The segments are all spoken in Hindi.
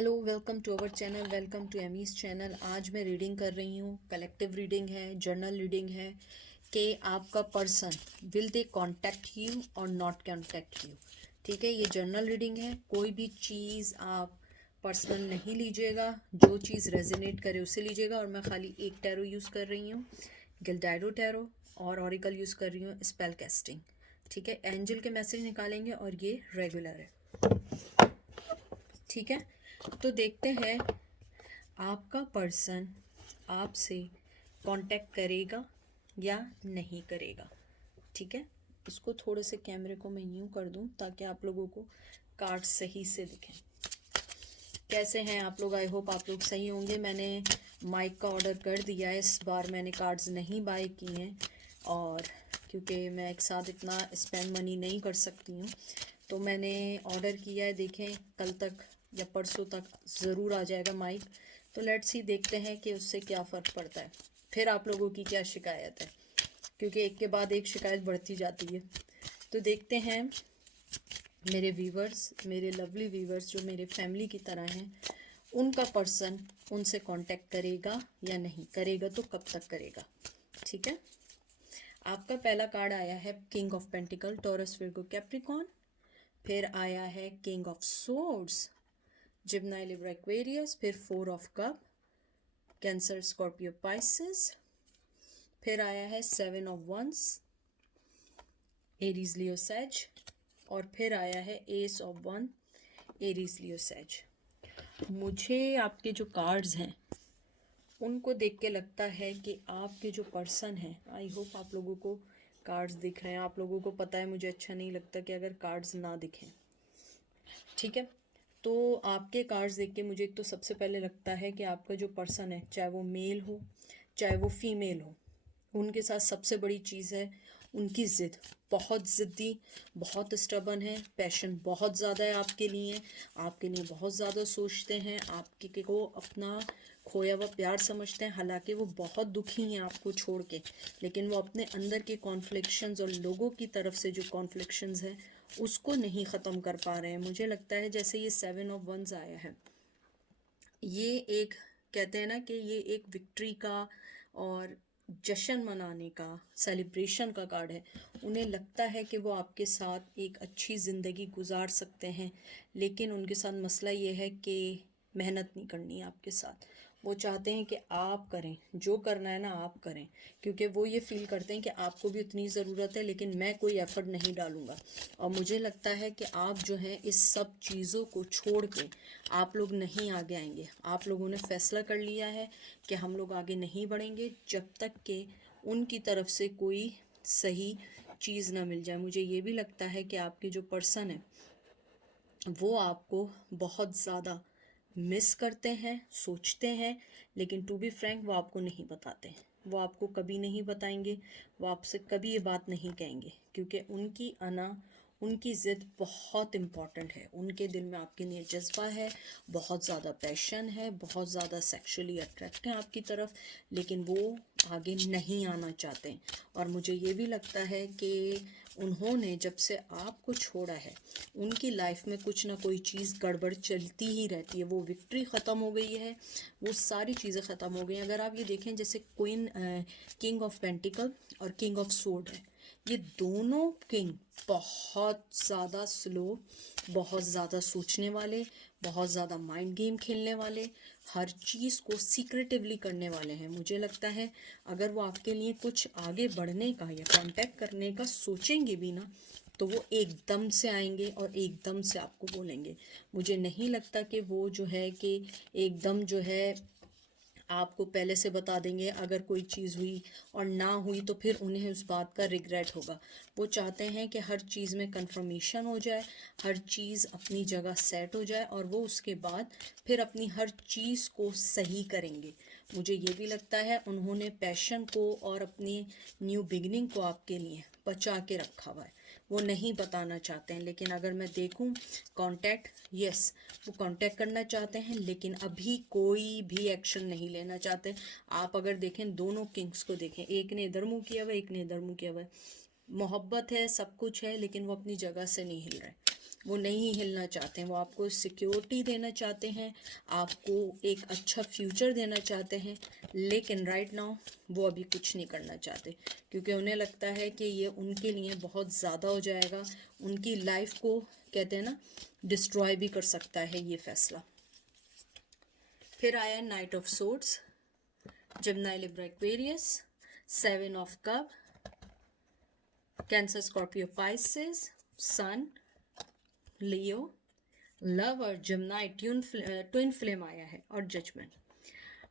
Hello, welcome to our channel, welcome to Amy's channel. आज मैं रीडिंग कर रही हूँ, कलेक्टिव रीडिंग है, जर्नल रीडिंग है कि आपका person will they contact you और नॉट कांटेक्ट यू। ठीक है, ये जर्नल रीडिंग है। कोई भी चीज़ आप पर्सनल नहीं लीजिएगा, जो चीज़ रेजोनेट करे उसे लीजिएगा। और मैं खाली एक टैरो यूज़ कर रही हूँ, गिल्डाइरो टैरो, और ऑरिकल यूज़ कर रही हूँ, स्पेल कैस्टिंग। ठीक है, एंजल के मैसेज निकालेंगे और ये रेगुलर है। ठीक है, तो देखते हैं आपका पर्सन आपसे कांटेक्ट करेगा या नहीं करेगा। ठीक है, इसको थोड़े से कैमरे को मैं यूं कर दूं ताकि आप लोगों को कार्ड सही से दिखें। कैसे हैं आप लोग? आई होप आप लोग सही होंगे। मैंने माइक का ऑर्डर कर दिया है, इस बार मैंने कार्ड्स नहीं बाय किए हैं, और क्योंकि मैं एक साथ इतना स्पेंड मनी नहीं कर सकती हूँ, तो मैंने ऑर्डर किया है। देखें, कल तक या परसों तक ज़रूर आ जाएगा माइक। तो लेट्स ही देखते हैं कि उससे क्या फ़र्क पड़ता है, फिर आप लोगों की क्या शिकायत है, क्योंकि एक के बाद एक शिकायत बढ़ती जाती है। तो देखते हैं मेरे व्यूवर्स, मेरे लवली व्यूवर्स जो मेरे फैमिली की तरह हैं, उनका पर्सन उनसे कांटेक्ट करेगा या नहीं करेगा, तो कब तक करेगा। ठीक है, आपका पहला कार्ड आया है king of pentacles, Taurus, Virgo, Capricorn. फिर आया है king of swords, Gemini, Libra, Aquarius. फिर four of cup, Cancer, Scorpio, Pisces. फिर आया है seven of wands, Aries, Leo, Sag. और फिर आया है एस ऑफ वन, एरीज, लियो, सेज। मुझे आपके जो कार्ड्स हैं उनको देख के लगता है कि आपके जो पर्सन हैं, आई होप आप लोगों को कार्ड्स दिख रहे हैं। आप लोगों को पता है मुझे अच्छा नहीं लगता कि अगर कार्ड्स ना दिखें। ठीक है, तो आपके कार्ड्स देख के मुझे एक तो सबसे पहले लगता है कि आपका जो पर्सन है, चाहे वो मेल हो चाहे वो फीमेल हो, उनके साथ सबसे बड़ी चीज़ है उनकी ज़िद। बहुत ज़िद्दी, बहुत स्टबन है, पैशन बहुत ज़्यादा है आपके लिए बहुत ज़्यादा सोचते हैं, आपके को अपना खोया हुआ प्यार समझते हैं। हालांकि वो बहुत दुखी हैं आपको छोड़ के, लेकिन वो अपने अंदर के कॉन्फ्लिक्शंस और लोगों की तरफ से जो कॉन्फ्लिक्शंस हैं उसको नहीं ख़त्म कर पा रहे हैं। मुझे लगता है जैसे ये सेवन ऑफ वंस आया है, ये एक, कहते हैं ना कि ये एक विक्ट्री का और जश्न मनाने का, सेलिब्रेशन का कार्ड है। उन्हें लगता है कि वो आपके साथ एक अच्छी ज़िंदगी गुजार सकते हैं, लेकिन उनके साथ मसला ये है कि मेहनत नहीं करनी है आपके साथ। वो चाहते हैं कि आप करें, जो करना है ना आप करें, क्योंकि वो ये फील करते हैं कि आपको भी उतनी ज़रूरत है, लेकिन मैं कोई एफर्ट नहीं डालूंगा। और मुझे लगता है कि आप जो है इस सब चीज़ों को छोड़ के आप लोग नहीं आगे आएंगे। आप लोगों ने फैसला कर लिया है कि हम लोग आगे नहीं बढ़ेंगे जब तक कि उनकी तरफ से कोई सही चीज़ ना मिल जाए। मुझे ये भी लगता है कि आपके जो पर्सन है वो आपको बहुत ज़्यादा मिस करते हैं, सोचते हैं, लेकिन टू बी फ्रैंक वो आपको नहीं बताते हैं। वो आपको कभी नहीं बताएंगे, वो आपसे कभी ये बात नहीं कहेंगे, क्योंकि उनकी अना, उनकी ज़िद बहुत इम्पॉर्टेंट है। उनके दिल में आपके लिए जज्बा है, बहुत ज़्यादा पैशन है, बहुत ज़्यादा सेक्सुअली अट्रैक्ट हैं आपकी तरफ, लेकिन वो आगे नहीं आना चाहते। और मुझे ये भी लगता है कि उन्होंने जब से आपको छोड़ा है उनकी लाइफ में कुछ ना कोई चीज़ गड़बड़ चलती ही रहती है। वो विक्ट्री ख़त्म हो गई है, वो सारी चीज़ें ख़त्म हो गई हैं। अगर आप ये देखें, जैसे क्वीन, किंग ऑफ पेंटिकल और किंग ऑफ सोर्ड है, ये दोनों किंग बहुत ज़्यादा स्लो, बहुत ज़्यादा सोचने वाले, बहुत ज़्यादा माइंड गेम खेलने वाले, हर चीज़ को सीक्रेटिवली करने वाले हैं। मुझे लगता है अगर वो आपके लिए कुछ आगे बढ़ने का या कांटेक्ट करने का सोचेंगे भी ना, तो वो एकदम से आएंगे और एकदम से आपको बोलेंगे। मुझे नहीं लगता कि वो जो है कि एकदम जो है आपको पहले से बता देंगे। अगर कोई चीज़ हुई और ना हुई तो फिर उन्हें उस बात का रिग्रेट होगा। वो चाहते हैं कि हर चीज़ में कंफर्मेशन हो जाए, हर चीज़ अपनी जगह सेट हो जाए, और वो उसके बाद फिर अपनी हर चीज़ को सही करेंगे। मुझे ये भी लगता है उन्होंने पैशन को और अपनी न्यू बिगनिंग को आपके लिए बचा के रखा हुआ है, वो नहीं बताना चाहते हैं। लेकिन अगर मैं देखूं कांटेक्ट, यस, वो कांटेक्ट करना चाहते हैं, लेकिन अभी कोई भी एक्शन नहीं लेना चाहते। आप अगर देखें, दोनों किंग्स को देखें, एक ने इधर मुंह किया हुआ, एक ने इधर मुंह किया हुआ है। मोहब्बत है, सब कुछ है, लेकिन वो अपनी जगह से नहीं हिल रहे। वो नहीं हिलना चाहते हैं, वो आपको सिक्योरिटी देना चाहते हैं, आपको एक अच्छा फ्यूचर देना चाहते हैं, लेकिन राइट नाउ वो अभी कुछ नहीं करना चाहते, क्योंकि उन्हें लगता है कि ये उनके लिए बहुत ज़्यादा हो जाएगा, उनकी लाइफ को कहते हैं ना डिस्ट्रॉय भी कर सकता है ये फैसला। फिर आया knight of swords, Gemini Libra Aquarius, 7 of cup, Cancer Scorpio Pisces, sun Leo, love और जेमिनी ट्विन फ्लेम आया है, और जजमेंट।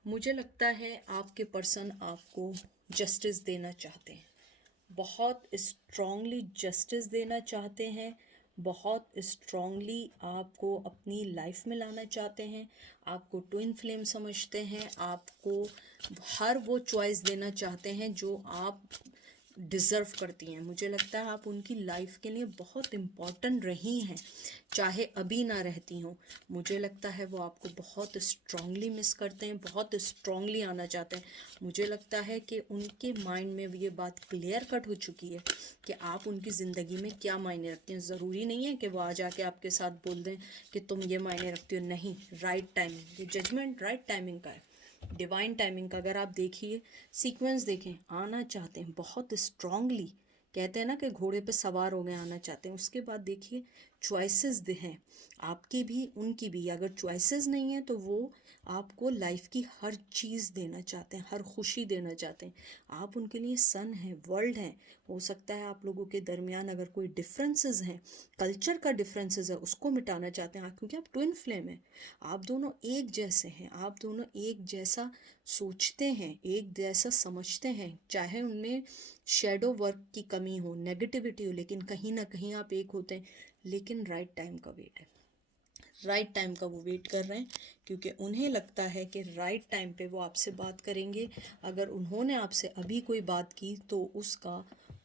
मुझे लगता है आपके पर्सन आपको जस्टिस देना चाहते हैं, बहुत स्ट्रांगली जस्टिस देना चाहते हैं, बहुत स्ट्रांगली आपको अपनी लाइफ में लाना चाहते हैं, आपको ट्विन फ्लेम समझते हैं, आपको हर वो चॉइस देना चाहते हैं जो आप डिज़र्व करती हैं। मुझे लगता है आप उनकी लाइफ के लिए बहुत इम्पॉर्टेंट रही हैं, चाहे अभी ना रहती हों। मुझे लगता है वो आपको बहुत स्ट्रांगली मिस करते हैं, बहुत स्ट्रांगली आना चाहते हैं। मुझे लगता है कि उनके माइंड में ये बात क्लियर कट हो चुकी है कि आप उनकी ज़िंदगी में क्या मायने रखते हैं। ज़रूरी नहीं है कि वो आ जाके आपके साथ बोल दें कि तुम ये मायने रखते हो, नहीं। राइट टाइमिंग, ये जजमेंट राइट टाइमिंग का है, डिवाइन टाइमिंग का। अगर आप देखिए सीक्वेंस देखें, आना चाहते हैं बहुत स्ट्रांगली, कहते हैं ना कि घोड़े पे सवार हो गए, आना चाहते हैं। उसके बाद देखिए चॉइसेस हैं आपकी भी उनकी भी। अगर चॉइसेस नहीं है तो वो आपको लाइफ की हर चीज़ देना चाहते हैं, हर खुशी देना चाहते हैं। आप उनके लिए सन हैं, वर्ल्ड हैं। हो सकता है आप लोगों के दरमियान अगर कोई डिफरेंसेस हैं, कल्चर का डिफरेंसेस है, उसको मिटाना चाहते हैं, क्योंकि आप ट्विन फ्लेम हैं। आप दोनों एक जैसे हैं, आप दोनों एक जैसा सोचते हैं, एक जैसा समझते हैं, चाहे उनमें शेडो वर्क की कमी हो, नेगेटिविटी हो, लेकिन कहीं ना कहीं आप एक होते हैं। लेकिन राइट टाइम का वेट है, राइट टाइम का वो वेट कर रहे हैं, क्योंकि उन्हें लगता है कि राइट टाइम पे वो आपसे बात करेंगे। अगर उन्होंने आपसे अभी कोई बात की तो उसका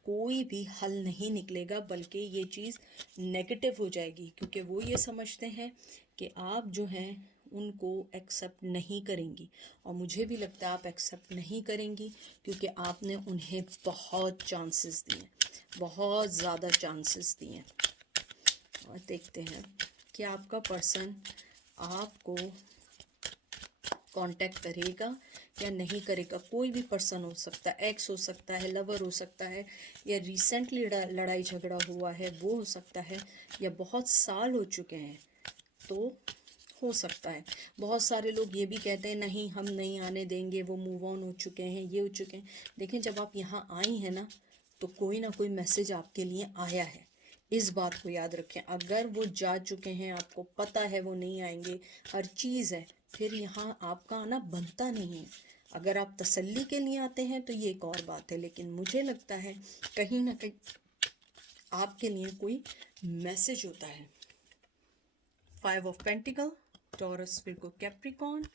कोई भी हल नहीं निकलेगा, बल्कि ये चीज़ नेगेटिव हो जाएगी, क्योंकि वो ये समझते हैं कि आप जो हैं उनको एक्सेप्ट नहीं करेंगी। और मुझे भी लगता है आप एक्सेप्ट नहीं करेंगी, क्योंकि आपने उन्हें बहुत चांसेस दिए, बहुत ज़्यादा चांसेस दिए। और देखते हैं कि आपका पर्सन आपको कांटेक्ट करेगा या नहीं करेगा। कोई भी पर्सन हो सकता है, एक्स हो सकता है, लवर हो सकता है, या रिसेंटली लड़ाई झगड़ा हुआ है वो हो सकता है, या बहुत साल हो चुके हैं तो हो सकता है। बहुत सारे लोग ये भी कहते हैं नहीं हम नहीं आने देंगे, वो मूव ऑन हो चुके हैं, ये हो चुके हैं। देखें, जब आप यहाँ आई हैं तो कोई ना कोई मैसेज आपके लिए आया है, इस बात को याद रखें। अगर वो जा चुके हैं, आपको पता है वो नहीं आएंगे, हर चीज़ है, फिर यहाँ आपका आना बनता नहीं है। अगर आप तसल्ली के लिए आते हैं तो ये एक और बात है, लेकिन मुझे लगता है कहीं ना कहीं आपके लिए कोई मैसेज होता है। 5 of pentacles, Taurus, Virgo, Capricorn,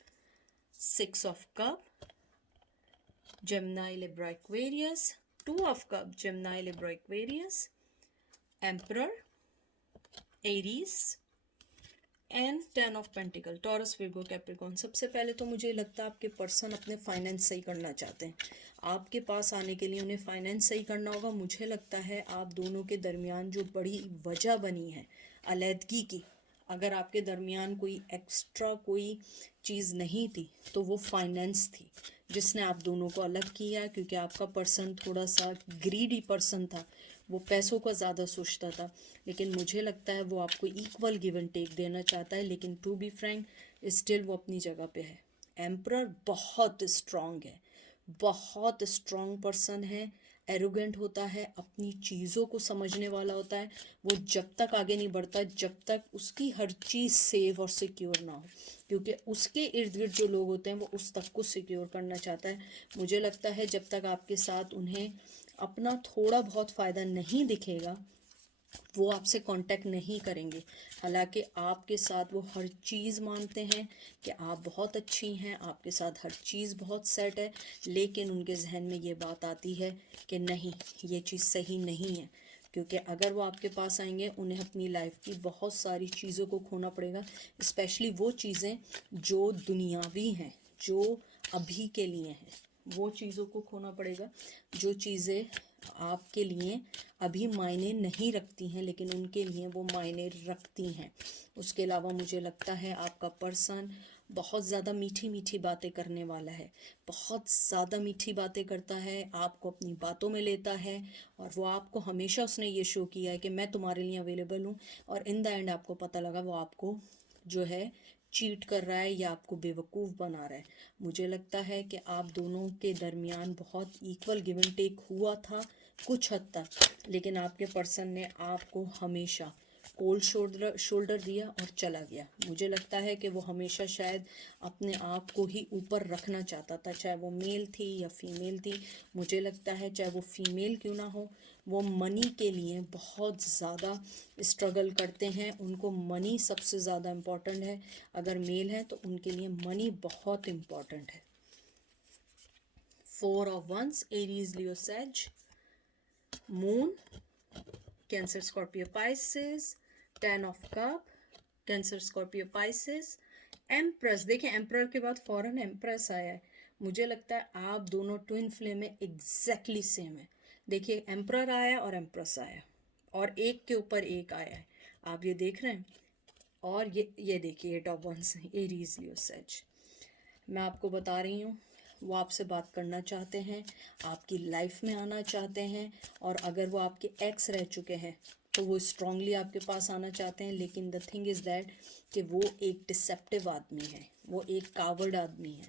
6 of cup, Gemini, Libra, Aquarius, 2 of cup, Gemini, Libra, Aquarius, emperor, Aries, and 10 of pentacles, Taurus, Virgo, Capricorn. सबसे पहले तो मुझे लगता है आपके पर्सन अपने फाइनेंस सही करना चाहते हैं। आपके पास आने के लिए उन्हें फाइनेंस सही करना होगा। मुझे लगता है आप दोनों के दरमियान जो बड़ी वजह बनी है अलैदगी की, अगर आपके दरमियान कोई एक्स्ट्रा कोई चीज़ नहीं थी तो वो फाइनेंस थी जिसने आप दोनों को अलग किया, क्योंकि आपका पर्सन थोड़ा सा ग्रीडी पर्सन था, वो पैसों का ज़्यादा सोचता था। लेकिन मुझे लगता है वो आपको इक्वल गिव एंड टेक देना चाहता है, लेकिन टू बी फ्रैंक स्टिल वो अपनी जगह पे है। एम्परर बहुत स्ट्रांग है, बहुत स्ट्रांग पर्सन है, एरोगेंट होता है, अपनी चीज़ों को समझने वाला होता है। वो जब तक आगे नहीं बढ़ता जब तक उसकी हर चीज़ सेफ और सिक्योर ना हो, क्योंकि उसके इर्द गिर्द जो लोग होते हैं वो उस तक को सिक्योर करना चाहता है। मुझे लगता है जब तक आपके साथ उन्हें अपना थोड़ा बहुत फ़ायदा नहीं दिखेगा वो आपसे कांटेक्ट नहीं करेंगे। हालांकि आपके साथ वो हर चीज़ मानते हैं कि आप बहुत अच्छी हैं, आपके साथ हर चीज़ बहुत सेट है, लेकिन उनके जहन में ये बात आती है कि नहीं ये चीज़ सही नहीं है। क्योंकि अगर वो आपके पास आएंगे उन्हें अपनी लाइफ की बहुत सारी चीज़ों को खोना पड़ेगा, स्पेशली वो चीज़ें जो दुनियावी हैं, जो अभी के लिए हैं, वो चीज़ों को खोना पड़ेगा जो चीज़ें आपके लिए अभी मायने नहीं रखती हैं, लेकिन उनके लिए वो मायने रखती हैं। उसके अलावा मुझे लगता है आपका पर्सन बहुत ज़्यादा मीठी मीठी बातें करने वाला है, बहुत ज़्यादा मीठी बातें करता है, आपको अपनी बातों में लेता है, और वो आपको हमेशा उसने ये शो किया है कि मैं तुम्हारे लिए अवेलेबल हूँ, और इन द एंड आपको पता लगा वो आपको जो है चीट कर रहा है या आपको बेवकूफ़ बना रहा है। मुझे लगता है कि आप दोनों के दरमियान बहुत इक्वल गिव एंड टेक हुआ था कुछ हद तक, लेकिन आपके पर्सन ने आपको हमेशा कोल्ड शोल्डर दिया और चला गया। मुझे लगता है कि वो हमेशा शायद अपने आप को ही ऊपर रखना चाहता था, चाहे वो मेल थी या फीमेल थी। मुझे लगता है चाहे वो फीमेल क्यों ना हो, वो मनी के लिए बहुत ज़्यादा स्ट्रगल करते हैं, उनको मनी सबसे ज़्यादा इम्पॉर्टेंट है। अगर मेल है तो उनके लिए मनी बहुत इम्पॉर्टेंट है। 4 of Wands, Aries Leo says, moon cancer Scorpio Pisces, 10 of cup Cancer Scorpio Pisces, empress. देखिए एम्प्रर के बाद फौरन एम्प्रेस आया है। मुझे लगता है आप दोनों ट्विन फ्लेम में एग्जैक्टली सेम है। देखिए एम्प्रर आया और एम्प्रेस आया, और एक के ऊपर एक आया है, आप ये देख रहे हैं। और ये देखिए 8 of Wands, Aries Leo says. मैं आपको बता रही हूँ वो आपसे बात करना चाहते हैं, आपकी लाइफ में आना चाहते हैं, और अगर वो आपके एक्स रह चुके हैं तो वो स्ट्रांगली आपके पास आना चाहते हैं। लेकिन द थिंग इज़ दैट कि वो एक डिसेप्टिव आदमी है, वो एक कावर्ड आदमी है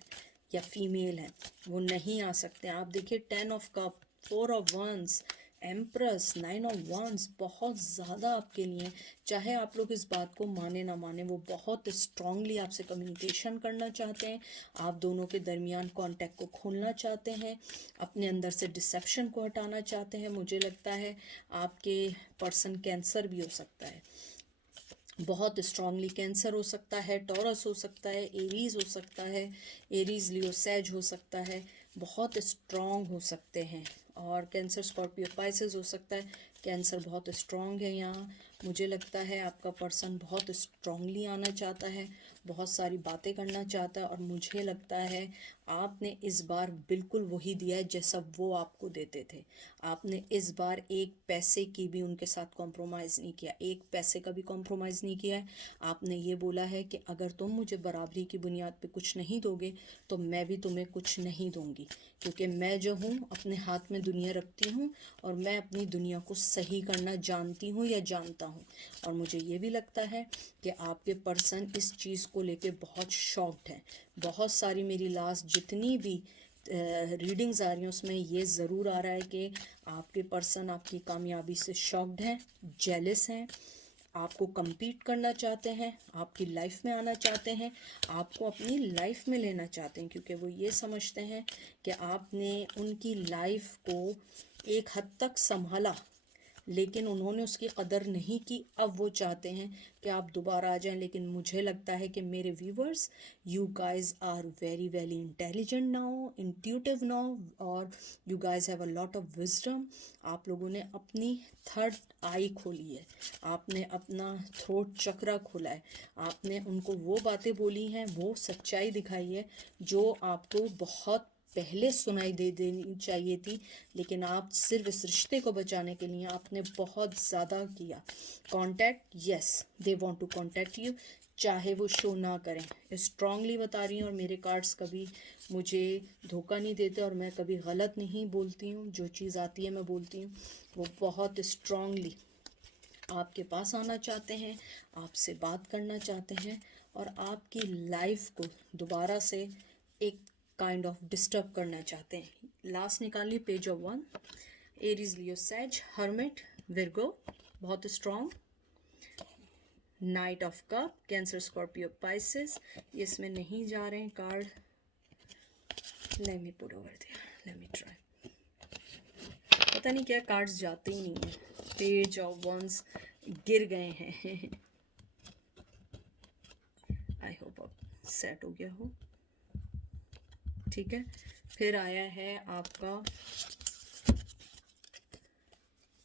या फीमेल है, वो नहीं आ सकते। आप देखिए 10 of cup, 4 of Wands, empress, 9 of Wands, बहुत ज़्यादा आपके लिए, चाहे आप लोग इस बात को माने ना माने, वो बहुत स्ट्रांगली आपसे कम्युनिकेशन करना चाहते हैं, आप दोनों के दरमियान कांटेक्ट को खोलना चाहते हैं, अपने अंदर से डिसेप्शन को हटाना चाहते हैं। मुझे लगता है आपके पर्सन कैंसर भी हो सकता है, बहुत स्ट्रांगली कैंसर हो सकता है, टॉरस हो सकता है, एरीज हो सकता है, एरीज लियो सेज हो सकता है, बहुत स्ट्रांग हो सकते हैं। और कैंसर स्कॉर्पियो पाइसेस हो सकता है। कैंसर बहुत स्ट्रांग है यहाँ। मुझे लगता है आपका पर्सन बहुत स्ट्रांगली आना चाहता है, बहुत सारी बातें करना चाहता है, और मुझे लगता है आपने इस बार बिल्कुल वही दिया है जैसा वो आपको देते थे। आपने इस बार एक पैसे की भी उनके साथ कॉम्प्रोमाइज़ नहीं किया, एक पैसे का भी कॉम्प्रोमाइज़ नहीं किया है। आपने ये बोला है कि अगर तुम मुझे बराबरी की बुनियाद पे कुछ नहीं दोगे तो मैं भी तुम्हें कुछ नहीं दूंगी, क्योंकि मैं जो हूँ अपने हाथ में दुनिया रखती हूँ, और मैं अपनी दुनिया को सही करना जानती हूँ या जानता हूँ। और मुझे ये भी लगता है कि आपके पर्सन इस चीज़ को लेके बहुत शॉक्ड है। बहुत सारी मेरी लास्ट जितनी भी रीडिंग्स आ रही हैं उसमें ये ज़रूर आ रहा है कि आपके पर्सन आपकी कामयाबी से शॉक्ड हैं, जेलस हैं, आपको compete करना चाहते हैं, आपकी लाइफ में आना चाहते हैं, आपको अपनी लाइफ में लेना चाहते हैं, क्योंकि वो ये समझते हैं कि आपने उनकी लाइफ को एक हद तक संभाला, लेकिन उन्होंने उसकी कदर नहीं की। अब वो चाहते हैं कि आप दोबारा आ जाएं। लेकिन मुझे लगता है कि मेरे viewers, you guys are very very intelligent now, intuitive now, और you guys have a lot of wisdom. आप लोगों ने अपनी थर्ड आई खोली है, आपने अपना थ्रोट चक्रा खोला है, आपने उनको वो बातें बोली हैं, वो सच्चाई दिखाई है जो आपको बहुत पहले सुनाई दे देनी चाहिए थी। लेकिन आप सिर्फ इस रिश्ते को बचाने के लिए आपने बहुत ज़्यादा किया contact. Yes, they want to contact you, चाहे वो शो ना करें। स्ट्रांगली बता रही हूँ, और मेरे कार्ड्स कभी मुझे धोखा नहीं देते, और मैं कभी गलत नहीं बोलती हूँ, जो चीज़ आती है मैं बोलती हूँ। वो बहुत स्ट्रांगली आपके पास आना चाहते हैं, आपसे बात करना चाहते हैं, और आपकी लाइफ को दोबारा से एक काइंड ऑफ डिस्टर्ब करना चाहते हैं। लास्ट निकालिए पेज ऑफ वन, Aries Leo Sag, hermit, Virgo, बहुत strong, knight of cup, Cancer Scorpio Pisces. इसमें नहीं जा रहे हैं card, let me put over there, let me try. पता नहीं क्या कार्ड्स जाते ही नहीं है, पेज ऑफ वंस गिर गए हैं। आई होप अब सेट हो गया हो, ठीक है। फिर आया है आपका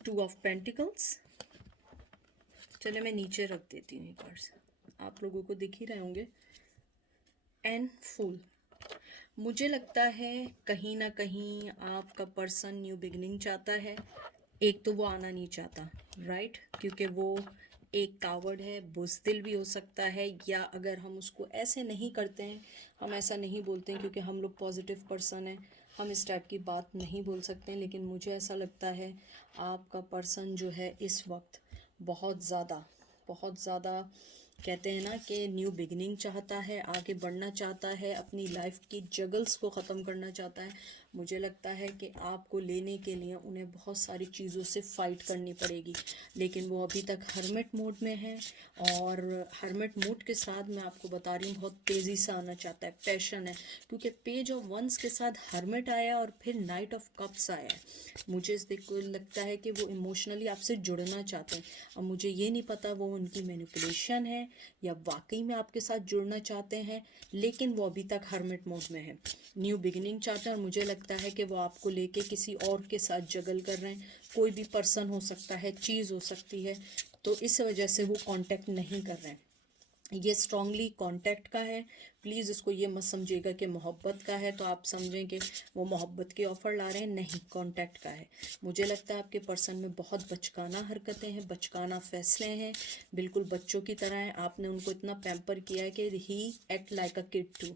2 ऑफ पेंटिकल्स। चले मैं नीचे रख देती हूँ ये कार्ड्स, आप लोगों को दिख ही रहे होंगे। एंड फूल, मुझे लगता है कहीं ना कहीं आपका पर्सन न्यू बिगनिंग चाहता है। एक तो वो आना नहीं चाहता, राइट, क्योंकि वो एक कावर्ड है, बुज़दिल भी हो सकता है। या अगर हम उसको ऐसे नहीं करते हैं, हम ऐसा नहीं बोलते हैं क्योंकि हम लोग पॉजिटिव पर्सन हैं, हम इस टाइप की बात नहीं बोल सकते हैं। लेकिन मुझे ऐसा लगता है आपका पर्सन जो है इस वक्त बहुत ज़्यादा कहते हैं ना कि न्यू बिगिनिंग चाहता है, आगे बढ़ना चाहता है, अपनी लाइफ की जगल्स को ख़त्म करना चाहता है। मुझे लगता है कि आपको लेने के लिए उन्हें बहुत सारी चीज़ों से फ़ाइट करनी पड़ेगी, लेकिन वो अभी तक हर्मिट मोड में है। और हर्मिट मोड के साथ मैं आपको बता रही हूँ बहुत तेज़ी से आना चाहता है, पैशन है, क्योंकि पेज ऑफ वंस के साथ हर्मिट आया और फिर नाइट ऑफ कप्स आया है। मुझे इस देखो लगता है कि वो इमोशनली आपसे जुड़ना चाहते हैं। अब मुझे ये नहीं पता वो उनकी मैनिपुलेशन है या वाकई में आपके साथ जुड़ना चाहते हैं, लेकिन वो अभी तक हर्मिट मोड में है, न्यू बिगिनिंग चाहते हैं। और मुझे लगता है कि वो आपको लेके किसी और के साथ जगल कर रहे हैं। कोई भी पर्सन हो सकता है, चीज़ हो सकती है, तो इस वजह से वो कांटेक्ट नहीं कर रहे हैं। ये स्ट्रांगली कांटेक्ट का है। प्लीज़ इसको ये मत समझिएगा कि मोहब्बत का है तो आप समझें कि वो मोहब्बत के ऑफ़र ला रहे हैं, नहीं, कांटेक्ट का है। मुझे लगता है आपके पर्सन में बहुत बचकाना हरकतें हैं, बचकाना फ़ैसले हैं, बिल्कुल बच्चों की तरह हैं। आपने उनको इतना पैम्पर किया है कि he act like a kid too.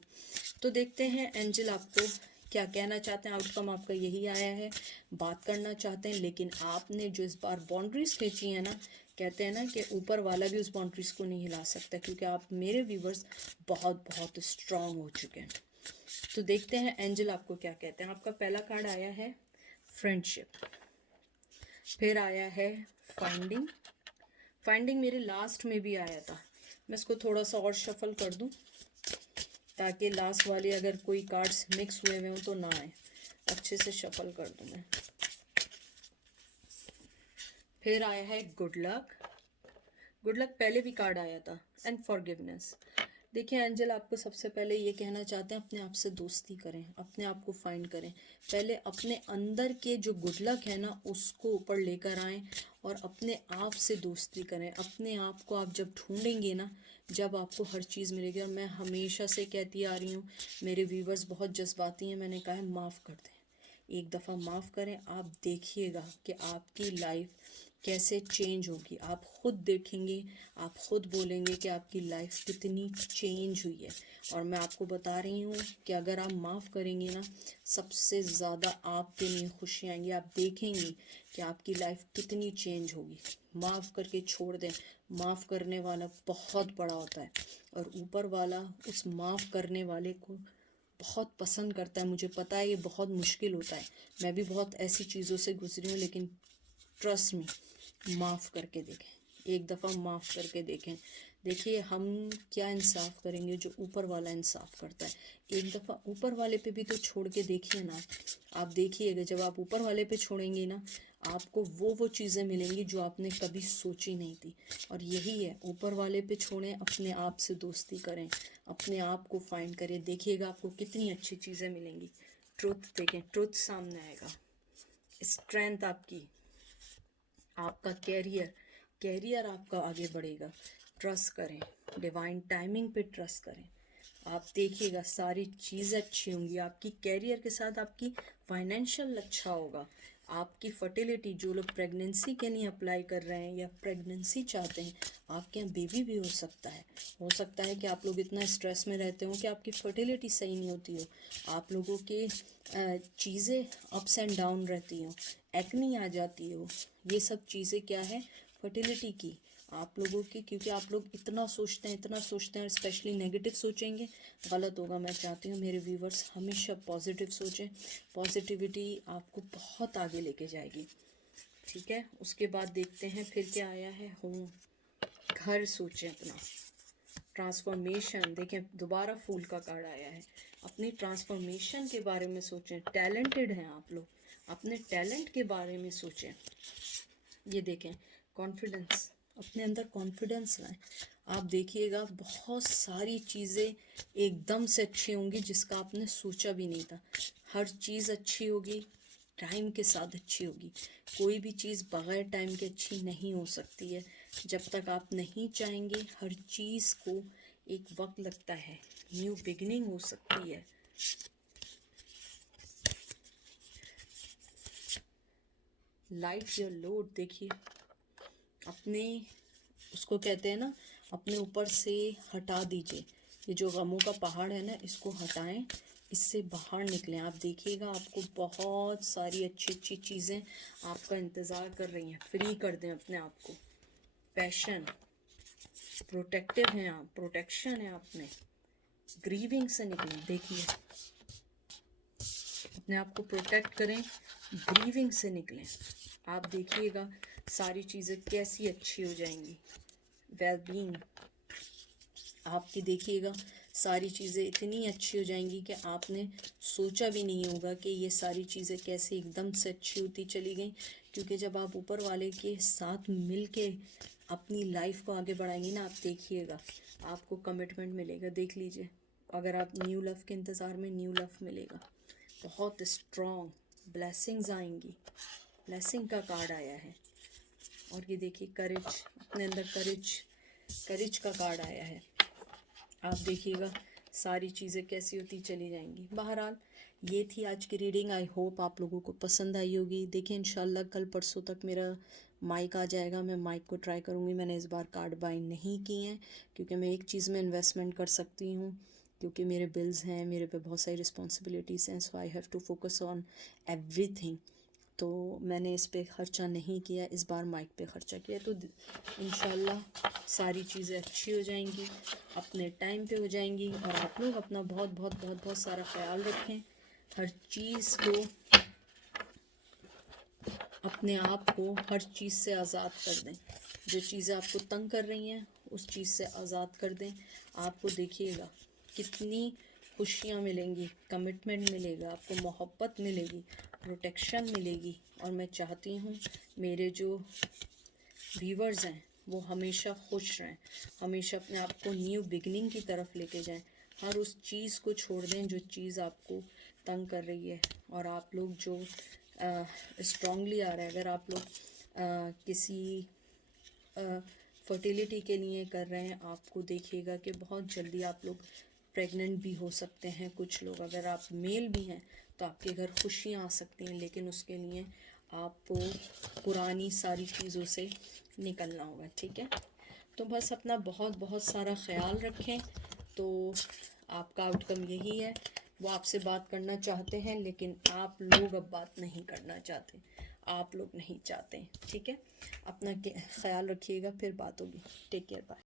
तो देखते हैं एंजल आपको क्या कहना चाहते हैं। आउटकम आपका यही आया है, बात करना चाहते हैं, लेकिन आपने जो इस बार बाउंड्रीज खींची है ना, कहते हैं ना कि ऊपर वाला भी उस बाउंड्रीज को नहीं हिला सकता, क्योंकि आप मेरे व्यूवर्स बहुत स्ट्रांग हो चुके हैं। तो देखते हैं एंजल आपको क्या कहते हैं। आपका पहला कार्ड आया है फ्रेंडशिप, फिर आया है फाइंडिंग। फाइंडिंग मेरे लास्ट में भी आया था, मैं इसको थोड़ा सा और शफल कर दूं ताकि लास्ट वाले अगर कोई कार्ड्स मिक्स हुए हुए हों तो ना आए। अच्छे से शफल कर दूं मैं। फिर आया है गुड लक। गुड लक पहले भी कार्ड आया था, एंड फॉरगिवनेस। देखिए एंजल आपको सबसे पहले ये कहना चाहते हैं अपने आप से दोस्ती करें, अपने आप को फाइंड करें। पहले अपने अंदर के जो गुड लक है ना उसको ऊपर लेकर आएं और अपने आप से दोस्ती करें। अपने आप को आप जब ढूंढेंगे ना, जब आपको हर चीज़ मिलेगी। और मैं हमेशा से कहती आ रही हूँ, मेरे व्यूवर्स बहुत जज्बाती हैं, मैंने कहा है माफ़ कर दें, एक दफ़ा माफ़ करें। आप देखिएगा कि आपकी लाइफ कैसे चेंज होगी। आप खुद देखेंगे, आप खुद बोलेंगे कि आपकी लाइफ कितनी चेंज हुई है। और मैं आपको बता रही हूँ कि अगर आप माफ़ करेंगे ना, सबसे ज़्यादा आपके लिए खुशी आएंगी। आप देखेंगे कि आपकी लाइफ कितनी चेंज होगी। माफ़ करके छोड़ दें, माफ़ करने वाला बहुत बड़ा होता है, और ऊपर वाला उस माफ़ करने वाले को बहुत पसंद करता है। मुझे पता है ये बहुत मुश्किल होता है, मैं भी बहुत ऐसी चीज़ों से गुजरी हूँ, लेकिन ट्रस्ट में माफ़ करके देखें, एक दफ़ा माफ़ करके देखें। देखिए हम क्या इंसाफ करेंगे जो ऊपर वाला इंसाफ करता है। एक दफ़ा ऊपर वाले पे भी तो छोड़ के देखिए ना। आप देखिएगा जब आप ऊपर वाले पे छोड़ेंगे ना, आपको वो चीज़ें मिलेंगी जो आपने कभी सोची नहीं थी। और यही है, ऊपर वाले पे छोड़ें, अपने आप से दोस्ती करें, अपने आप को फाइंड करें, देखिएगा आपको कितनी अच्छी चीज़ें मिलेंगी। ट्रुथ देखें, ट्रुथ सामने आएगा, स्ट्रेंथ आपकी, आपका कैरियर, कैरियर आपका आगे बढ़ेगा। ट्रस्ट करें, डिवाइन टाइमिंग पे ट्रस्ट करें। आप देखिएगा सारी चीज़ें अच्छी होंगी। आपकी कैरियर के साथ आपकी फाइनेंशियल अच्छा होगा। आपकी फर्टिलिटी, जो लोग प्रेगनेंसी के लिए अप्लाई कर रहे हैं या प्रेगनेंसी चाहते हैं, आपके यहाँ बेबी भी हो सकता है। हो सकता है कि आप लोग इतना स्ट्रेस में रहते हो कि आपकी फर्टिलिटी सही नहीं होती हो, आप लोगों के चीज़ें अप्स एंड डाउन रहती हो, एक्नी आ जाती हो। ये सब चीज़ें क्या है, फर्टिलिटी की आप लोगों की, क्योंकि आप लोग इतना सोचते हैं और स्पेशली नेगेटिव सोचेंगे, गलत होगा। मैं चाहती हूँ मेरे व्यूवर्स हमेशा पॉजिटिव सोचें, पॉजिटिविटी आपको बहुत आगे लेके जाएगी, ठीक है। उसके बाद देखते हैं फिर क्या आया है। होम, घर सोचें अपना, ट्रांसफॉर्मेशन। देखें दोबारा फूल का कार्ड आया है, अपनी ट्रांसफॉर्मेशन के बारे में सोचें। टैलेंटेड हैं आप लोग, अपने टैलेंट के बारे में सोचें। ये देखें कॉन्फिडेंस, अपने अंदर कॉन्फिडेंस लाएं। आप देखिएगा बहुत सारी चीज़ें एकदम से अच्छी होंगी जिसका आपने सोचा भी नहीं था। हर चीज़ अच्छी होगी, टाइम के साथ अच्छी होगी। कोई भी चीज़ बग़ैर टाइम के अच्छी नहीं हो सकती है। जब तक आप नहीं चाहेंगे, हर चीज़ को एक वक्त लगता है। न्यू बिगिनिंग हो सकती है, लाइट योर लोड। देखिए अपने उसको कहते हैं ना, अपने ऊपर से हटा दीजिए। ये जो गमों का पहाड़ है ना, इसको हटाएं, इससे बाहर निकलें। आप देखिएगा आपको बहुत सारी अच्छी अच्छी चीज़ें आपका इंतज़ार कर रही हैं। फ्री कर दें अपने आप को। पैशन, प्रोटेक्टिव हैं आप, प्रोटेक्शन है आप में। ग्रीविंग से निकलें। देखिए अपने आप को प्रोटेक्ट करें, ग्रीविंग से निकलें। आप देखिएगा सारी चीज़ें कैसी अच्छी हो जाएंगी। वेलबींग आपकी देखिएगा सारी चीज़ें इतनी अच्छी हो जाएंगी कि आपने सोचा भी नहीं होगा कि ये सारी चीज़ें कैसे एकदम से अच्छी होती चली गई। क्योंकि जब आप ऊपर वाले के साथ मिल के अपनी लाइफ को आगे बढ़ाएंगी ना, आप देखिएगा आपको कमिटमेंट मिलेगा। देख लीजिए, अगर आप न्यू लव के इंतज़ार में, न्यू लव मिलेगा। बहुत स्ट्रॉन्ग ब्लेसिंग्स आएंगी। ब्लेसिंग का कार्ड आया है। और ये देखिए करेज, अपने अंदर करेज का कार्ड आया है। आप देखिएगा सारी चीज़ें कैसी होती चली जाएंगी। बहरहाल ये थी आज की रीडिंग। आई होप आप लोगों को पसंद आई होगी। देखिए इंशाल्लाह कल परसों तक मेरा माइक आ जाएगा। मैं माइक को ट्राई करूँगी। मैंने इस बार कार्ड बाय नहीं किए हैं क्योंकि मैं एक चीज़ में इन्वेस्टमेंट कर सकती हूँ, क्योंकि मेरे बिल्स हैं, मेरे पे बहुत सारी रिस्पॉन्सिबिलिटीज़ हैं। So I have to focus on everything. तो मैंने इस पे ख़र्चा नहीं किया, इस बार माइक पे ख़र्चा किया। तो इंशाल्लाह सारी चीज़ें अच्छी हो जाएंगी, अपने टाइम पे हो जाएंगी। और आप लोग अपना बहुत बहुत बहुत बहुत सारा ख्याल रखें। हर चीज़ को, अपने आप को हर चीज़ से आज़ाद कर दें। जो चीज़ें आपको तंग कर रही हैं उस चीज़ से आज़ाद कर दें। आपको देखिएगा कितनी खुशियाँ मिलेंगी, कमिटमेंट मिलेगा, आपको मोहब्बत मिलेगी, प्रोटेक्शन मिलेगी। और मैं चाहती हूँ मेरे जो व्यूवर्स हैं वो हमेशा खुश रहें, हमेशा अपने आप को न्यू बिगनिंग की तरफ लेके जाएं। हर उस चीज़ को छोड़ दें जो चीज़ आपको तंग कर रही है। और आप लोग जो स्ट्रांगली आ रहा है, अगर आप लोग किसी फर्टिलिटी के लिए कर रहे हैं, आपको देखिएगा कि बहुत जल्दी आप लोग प्रेग्नेंट भी हो सकते हैं। कुछ लोग, अगर आप मेल भी हैं तो आपके घर खुशियाँ आ सकती हैं, लेकिन उसके लिए आपको पुरानी सारी चीज़ों से निकलना होगा। ठीक है, तो बस अपना बहुत बहुत सारा ख्याल रखें। तो आपका आउटकम यही है। वो आपसे बात करना चाहते हैं लेकिन आप लोग अब बात नहीं करना चाहते, आप लोग नहीं चाहते। ठीक है, अपना ख्याल रखिएगा, फिर बात होगी। Take care, bye.